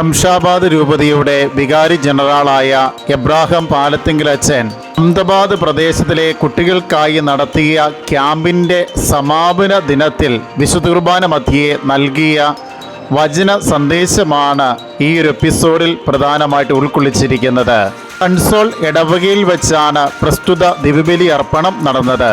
ശംഷാബാദ് രൂപതയുടെ വികാരി ജനറലായ എബ്രാഹിം പാലത്തിങ്കിലച്ചൻ അഹമ്മദാബാദ് പ്രദേശത്തിലെ കുട്ടികൾക്കായി നടത്തിയ ക്യാമ്പിന്റെ സമാപന ദിനത്തിൽ വിശുദ്ധ കുർബാന മധ്യേ നൽകിയ വചന സന്ദേശമാണ് ഈ ഒരു എപ്പിസോഡിൽ പ്രധാനമായിട്ട് ഉൾക്കൊള്ളിച്ചിരിക്കുന്നത്. കൺസോൾ ഇടവകയിൽ വെച്ചാണ് പ്രസ്തുത ദിവ്യബലി അർപ്പണം നടന്നത്.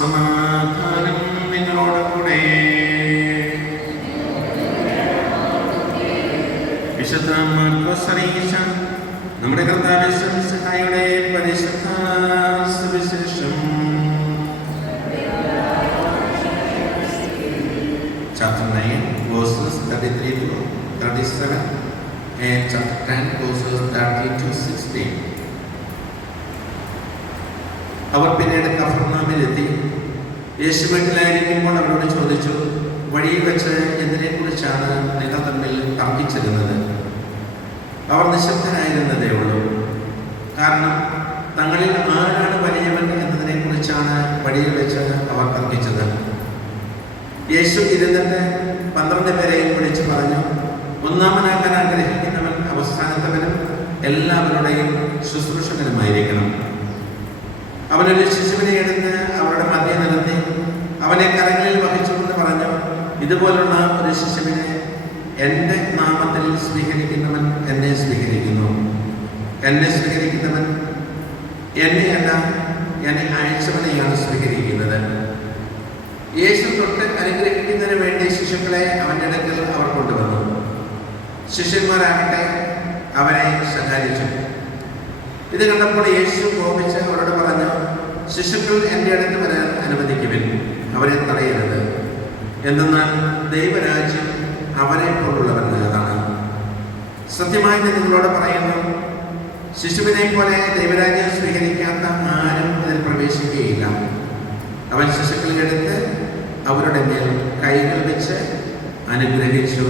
സമാധാനം നിങ്ങളോടുകൂടെ വിശുദ്ധ മാർക്കോസ് അറിയിച്ച നമ്മുടെ കർത്താവിന്റെ പരിശുദ്ധ സുവിശേഷം chapter 9 verses 33 to 37 and chapter 10 verses 30 to 16 അവർ പിന്നീട് കഫർനാമിലെത്തി. യേശു വീട്ടിലായിരിക്കുമ്പോൾ അവരോട് ചോദിച്ചു വഴിയിൽ വെച്ച് എന്തിനെക്കുറിച്ചാണ് നിങ്ങൾ തമ്മിൽ തർക്കിച്ചിരുന്നത്? അവർ നിശബ്ദനായിരുന്നതേ ഉള്ളൂ. കാരണം തങ്ങളിൽ ആരാണ് വലിയവൻ എന്നതിനെക്കുറിച്ചാണ് വഴിയിൽ വെച്ച് അവർ തർക്കിച്ചത്. യേശു ഇരുന്നിട്ട് പന്ത്രണ്ട് പേരെയും വിളിച്ചു പറഞ്ഞു ഒന്നാമനാക്കാൻ ആഗ്രഹിക്കുന്നവൻ അവസാനത്തവനും എല്ലാവരുടെയും ശുശ്രൂഷകനുമായിരിക്കണം. അവനൊരു ശിശുവിനെ എടുത്ത് അവരുടെ മധ്യ നിലത്തി അവനെ കരങ്ങളിൽ വഹിച്ചുകൊണ്ട് പറഞ്ഞു ഇതുപോലുള്ള ഒരു ശിശുവിനെ എന്റെ നാമത്തിൽ സ്വീകരിക്കുന്നവൻ എന്നെ സ്വീകരിക്കുന്നു. എന്നെ സ്വീകരിക്കുന്നവൻ എന്നെയല്ല എന്നെ അയച്ചവനെയാണ് സ്വീകരിക്കുന്നത്. യേശു തൊട്ട് അനുഗ്രഹിക്കുന്നതിന് വേണ്ടി ശിശുക്കളെ അവന്റെ അടുക്കൽ അവർ കൊണ്ടുവന്നു. ശിഷ്യന്മാരാകട്ടെ അവനെ ശകാരിച്ചു. ഇത് കണ്ടപ്പോൾ യേശു കോപിച്ച് ശിശുക്കൾ എന്റെ അടുത്ത് വരാൻ അനുവദിക്കുവിൻ. അവരെ തടയരുത്. എന്തെന്നാൽ ദൈവരാജ്യം അവരെ കൊണ്ടുള്ളവരുടേതാണ് സത്യമായി ഞാൻ നിങ്ങളോട് പറയുന്നു ശിശുവിനെ പോലെ ദൈവരാജ്യം സ്വീകരിക്കാത്ത ആരും അതിൽ പ്രവേശിക്കുകയില്ല. അവൻ ശിശുക്കളെ എടുത്ത് അവരുടെ മേൽ കൈകൾ വെച്ച് അനുഗ്രഹിച്ചു.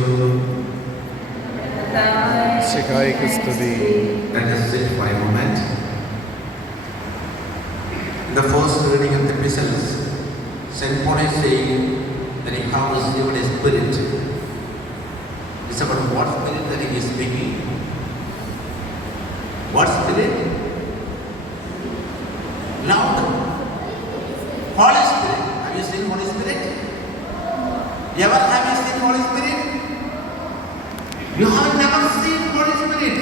ശിഖായിക്ക് സ്തുതി. Let us sit for a moment. The first reading of the epistles, St. Paul is saying that he has received a spirit. It's about what spirit that he is speaking. What spirit? Loud. Holy Spirit. Have you seen Holy Spirit? Ever have you seen Holy Spirit? You have never seen Holy Spirit.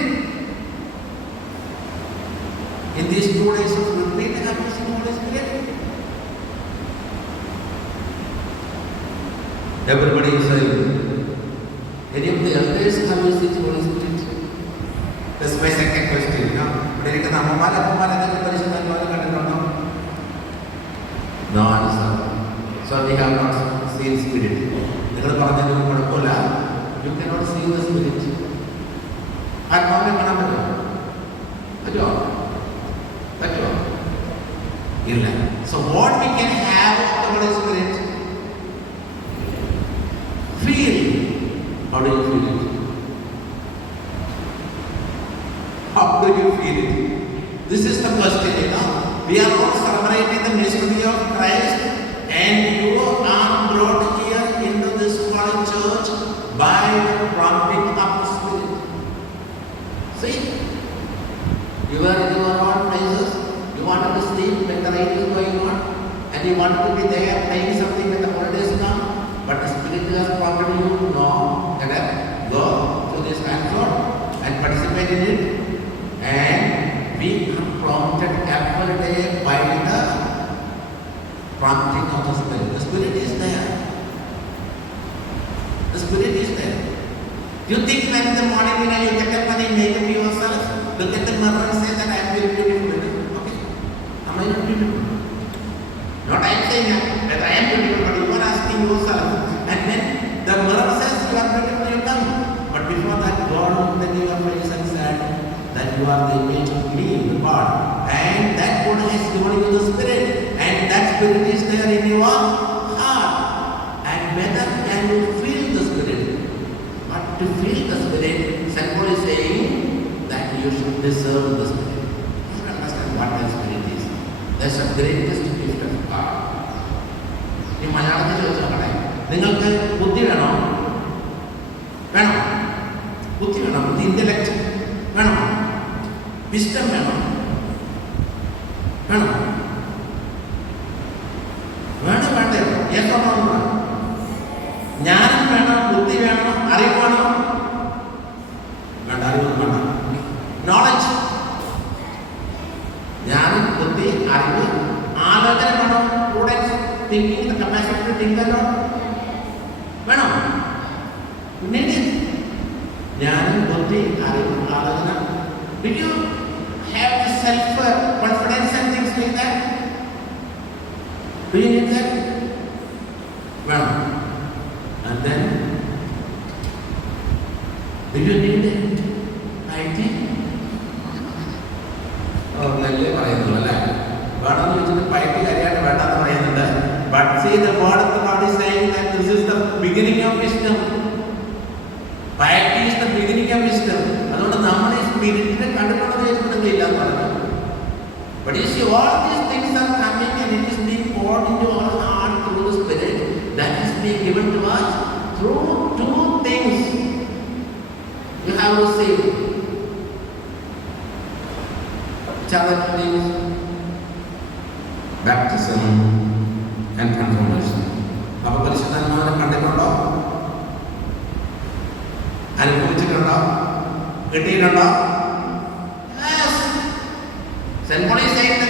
In these two days of Everybody is saying, any of the elders have you seen Holy Spirit? That's my second question. No? ഇവിടെ ഇരിക്കുന്ന അമ്മമാർ അപ്പന്മാർ എന്തെങ്കിലും പരിശുദ്ധാത്മാവിനെ കണ്ടിട്ടുണ്ടോ No answer. So we have not seen spirit. നിങ്ങൾ പറഞ്ഞതിന് കുഴപ്പമില്ല you cannot see the spirit ആത്മാവിനെ കാണാൻ പറ്റുമോ പറ്റുമോ പറ്റുമോ So what we can have can have Holy Spirit? Feel. How do you feel it? How do you feel it? This is the question. And you wanted to be there playing something when the holidays come, but the Spirit has prompted you, no, get up, go to this hands-on and participate in it, and be prompted every day by the prompting of the Spirit. The Spirit is there. The spirit is there. You think when in the morning when you get up and you make up yourself, look at the mirror and say that saying that I am beautiful, but you are asking yourself. And then the mirror says you are beautiful, you come. But before that, God looked at your face and that you are the image of me, the God. And that God has given you the spirit. And that spirit is there in your heart. And whether can you feel the spirit? But to feel the spirit, St. Is saying that you should deserve the spirit. You should understand what the spirit is. That's the greatest gift of God. ഈ മലയാളത്തിൽ ചോദിച്ചാൽ നോക്കട്ടെ നിങ്ങൾക്ക് ബുദ്ധി വേണോ? വേണോ? ബുദ്ധി വേണം? ബുദ്ധി ഇന്റലക്ട് വേണോ? വിസ്റ്റം വേണം? വേണോ? വേണം വേണ്ടേ? ഏതാണോ ഞാനും വേണം ബുദ്ധി വേണം അറിവ് വേണം. കപ്പാസിറ്റി ടു തിങ്ക് വേണം വേണോ പിന്നെ ജ്ഞാനം ബുദ്ധി അറിവ് ആലോചന do you have the self confidence and things like that do you need that But you see, all these things are coming and it is being poured into our heart through the Spirit that is being given to us through two things. You have received. Which are the two things? Baptism and confirmation. അപ്പൊ പരിശുദ്ധാത്മാവിനെ കണ്ടിട്ടുണ്ടോ അനുഭവിച്ചിട്ടുണ്ടോ കിട്ടിയിട്ടുണ്ടോ Yes. Then what is saying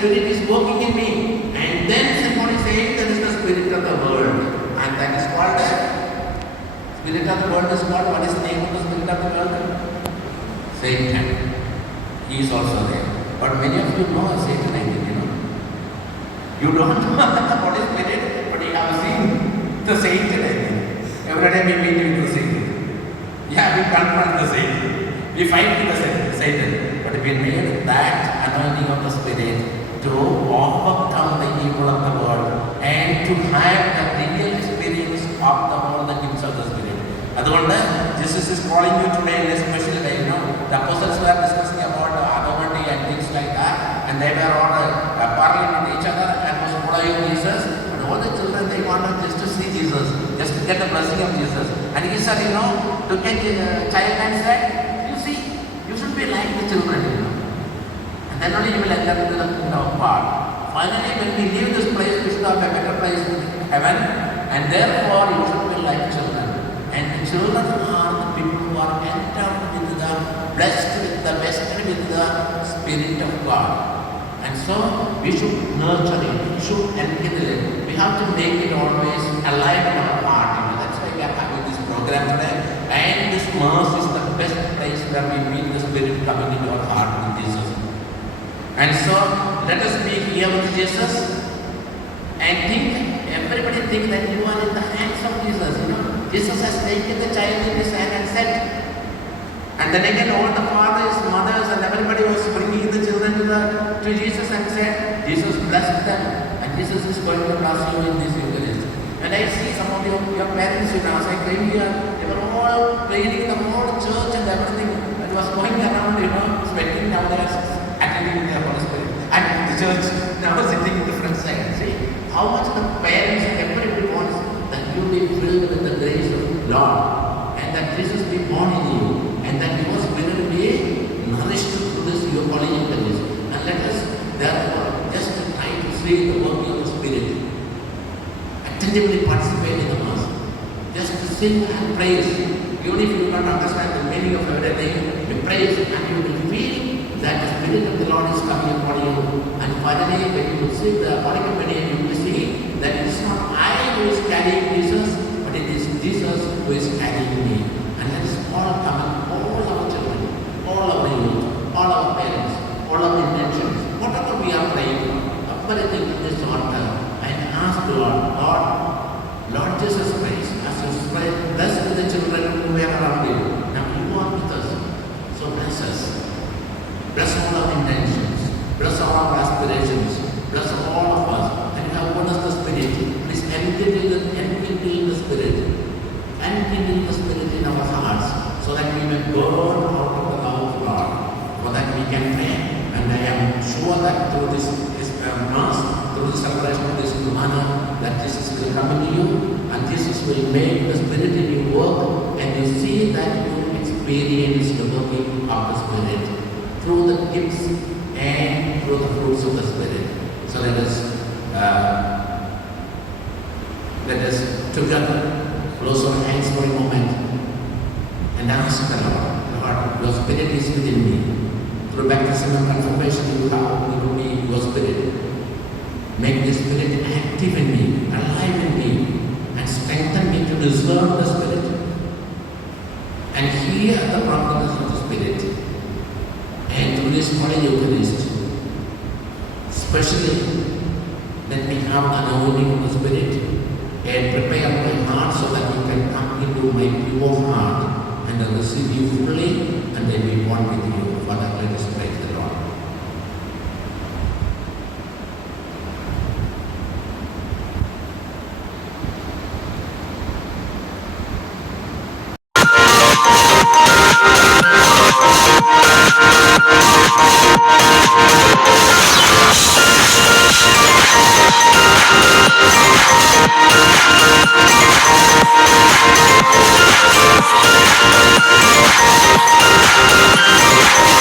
spirit is working in me. And then someone is saying that is the spirit of the world. And that is called the spirit of the world is called what is the name of the spirit of the world? Satan. He is also there. But many of you know Satan, I think, you know. You don't know the Holy Spirit, but you have seen the Satan, I think. Every day we meet with the Satan. Yeah, we confront the Satan. We fight with the Satan- Satan. But we need that anointing of the Spirit to overcome the evil of the world and to have the real experience of the all the gifts of the Spirit. അതുകൊണ്ട് Jesus is calling you today in a special way. You know, the apostles were discussing about uh, Adamandi and things like that, and they were all uh, quarreling with each other and was following Jesus. But all the children they wanted just to see Jesus, just to get the blessing of Jesus. And he said, you know, look at the uh, child and said, you see, you should be like the children. Then only you will enter into the kingdom of God. Finally, when we leave this place, we should have a better place in heaven, and therefore you should be like children. And children are the people who are endowed with the blessed with the vested with the Spirit of God. And so we should nurture it, we should enkindle it. We have to make it always alive in our heart. That's why we are having this program today. And this Mass is the best place where we meet the Spirit coming into our heart with Jesus. And so let us be here with Jesus and think, everybody think that you are in the hands of Jesus. You know, Jesus has taken the child in his hand and said, and then again all the fathers, mothers, and everybody was bringing the children to, the, to Jesus and said, Jesus blessed them, and Jesus is going to bless you in this Eucharist. And I see some of your, your parents, you know, as I came here, they were all cleaning the whole church and everything that was going around now they are attending the Holy Spirit. And the church now sitting in different sides. See how much the parents, everybody wants that you be filled with the grace of Lord. And that Jesus be born in you. And that your spirit be nourished through this your and grace. And let us therefore just try to see the working of the Spirit. Attentively participate in the Mass. Just to sing and praise. Even if you not understand the meaning of everything, we praise and you will feel that the Spirit of the Lord is coming upon you. Finally, when you sing the Oricopedian, you will see that it is not I who is carrying Jesus, but it is Jesus who is carrying me. And let us all come and all our children, all our youth, all our parents, all our intentions, whatever we are praying for, everything in this altar, and ask the Lord, Lord, Lord Jesus Christ, as you spread, bless the children who are around you. Now you are with us. So bless us. Bless all our intentions. Bless all our aspirations. Bless all of us. And you have given us the Spirit. Please enkindle the, enkindle the Spirit. Enkindle the Spirit in our hearts so that we may burn out of the love of God. For that we can pray. And I am sure that through this, this uh, Mass, through the celebration of this Kumana, that Jesus will come into you and Jesus will make the Spirit in you work and you see that you experience the working of the Spirit through the gifts and through the fruits of the Spirit. So let us, uh, let us together close our hands for a moment and ask the Lord, Lord, your Spirit is within me. Through baptism and confirmation, you have given me your Spirit. Make the Spirit active in me, alive in me, and strengthen me to discern the Spirit and hear the promptings of the Spirit. And through this Holy Eucharist, especially that we have the anointing of the Spirit and prepare my heart so that you can come into my pure heart and I receive you fully and then be one with you. Father, let us pray.